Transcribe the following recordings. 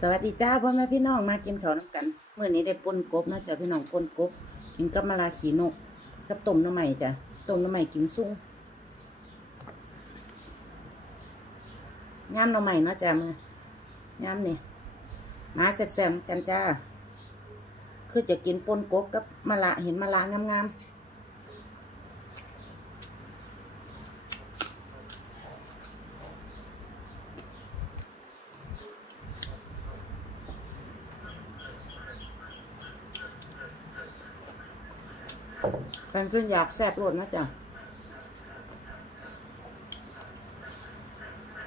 สวัสดีจ้าพ่อแม่พี่น้องมากินข้าวน้ำกันเมื่อนี้ได้ปนกบนะจ้ะพี่น้องปนกบ กินกับมะลาขีนก กับต้มน้ำใหม่จ้ะต้มน้ำใหม่กินซุ้งย่ำน้ำใหม่เนาะจ้ะมือย่ำนี่มาแซ่บๆกันจ้าคือจะกินปนกบกับมะละเห็นมะละงามๆ แฟนเพื่อนอยากแซ่บโลดนะจ๊ะ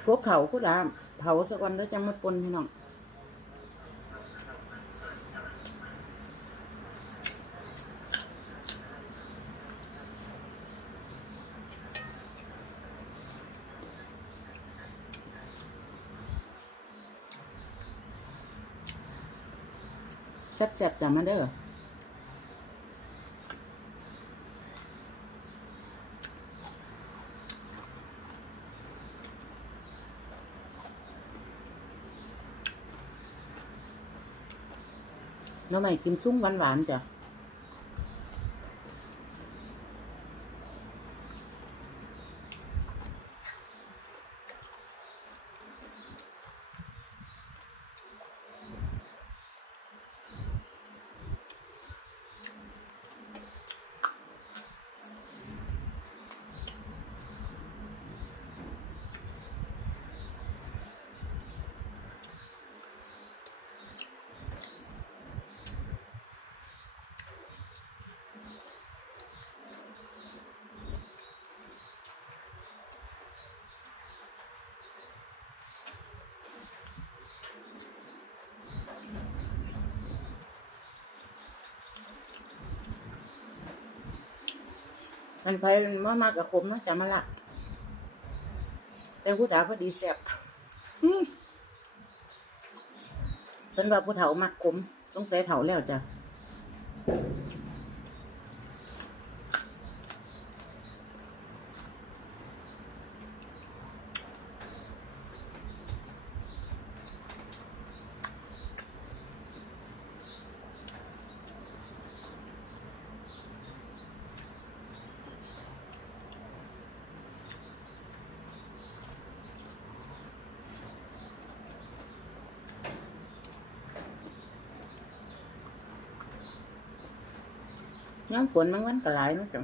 กบเขาก็ดามเผาสักวันแล้วจะมาปนพี่น้องแซ่บๆจ้ะมาเด้อ น้องใหม่กินซุ้มหวานๆจ้ะ มันไปมามากกับขมเนาะจ้ะมาละแต่ผู้ดาพอดีแซ่บอื้อเพิ่นว่าผู้เฒ่ามักขมต้องใส่เฒ่าแล้วจ้ะ น้ำฝนมันวันกระไรนะจ้ะ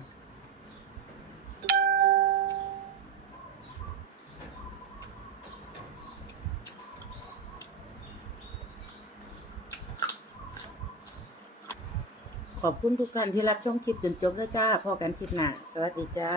ขอบคุณทุกท่านที่รับชมคลิปจนจบแล้วจ้าพอกันคลิปหน้า สวัสดีจ้า